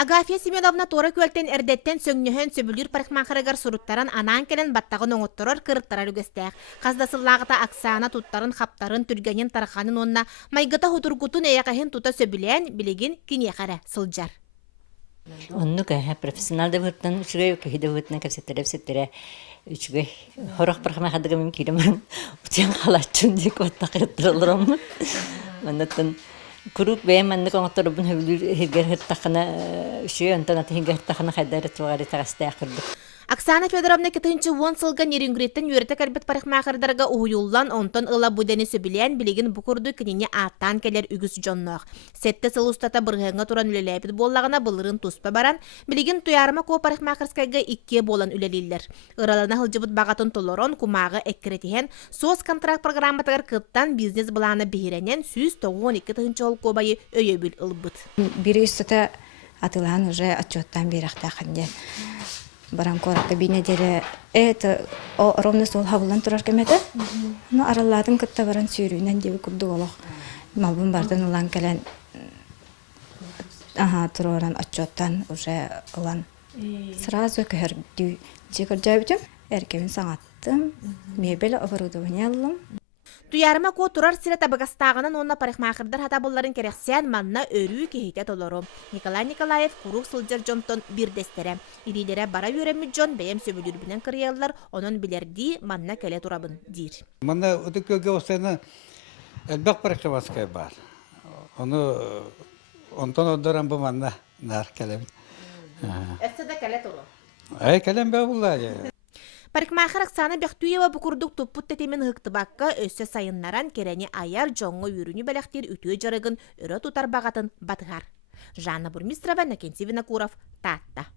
Агафья Семеновна тора көлтен эрдеттен сөңнөһөн сөбүлүр парикмахерыгар суруттаран анан келен баттагын оңотторор кырыттарар үгестеак. Каздасыллагыта Оксана туттарын хаптарын түргенин тарханын онна майгыта хутургутун эякахин тута сөбүлен билигин киниякара сылжар. Онну ка профессионал да выртан үчүгө кехиде выртан кепсеттере үчүгө хорох парикмахерыгы мен кирем. Утян халачын дик оттакырттырылырым. Маннаттан Kurup benim manlık oğutları bunu hırgır takına şey antanat hırgır takına kadar tuğarı takastaya kırdık. Оксана Федоровна кетинчи вон сылган ерингриттен юрете карбет парикмахердарга уюллан онтон ыла будени сөбилен билигин букурду кинине аттан келер үгүс жоннок. Сетте сылустата быргыңа туран үлелепит боллагына былырын туспа баран билигин туярма ко парикмахерскайга икке болан үлелиллер. Ыралана хылжыбыт багатын толорон кумагы эккретиһен сос контракт программатагар кыттан бизнес буланы бихиренен 192 тыгынчы олкобайы өйөбүл ылбыт. Бири үстөтө атылан уже отчеттан беракта ханде. Баран корак кабине дере это ровно сол хавлан турар кемете. Ну аралатын кытта баран сүйрүнөн деп курду олох. Мабун бардан улан келен туроран отчеттан уже улан сразу көрдү. Жекер жайбытым эркебин саңаттым. Мебель оборудование аллым. Туярма ко турар сире табагастагынан онна парикмахердар хатабылларын керексен манна өрүү кехите толору. Николай Николаев курук сылжар жонтон бирдестере. Ирилере бара юремит жон бейем сөбүлүрбүнен кырыяллар, онон билерди манна келе турабын дир. Манна өтөккөгө остана элбак парикмахерская бар. Оны онтон оддоран бу манна нар келем. Эсседе келе туру. Келем бе булла. Парикмахер Оксана Бехтуева букурдук туппут тетемен хыктыбакка өссө сайыннаран керени аяр жоңго үрүнү белектер үтүө жарыгын өрө тутар багатын батыгар. Жанна Бурмистрова, Накенти Винокуров, Татта.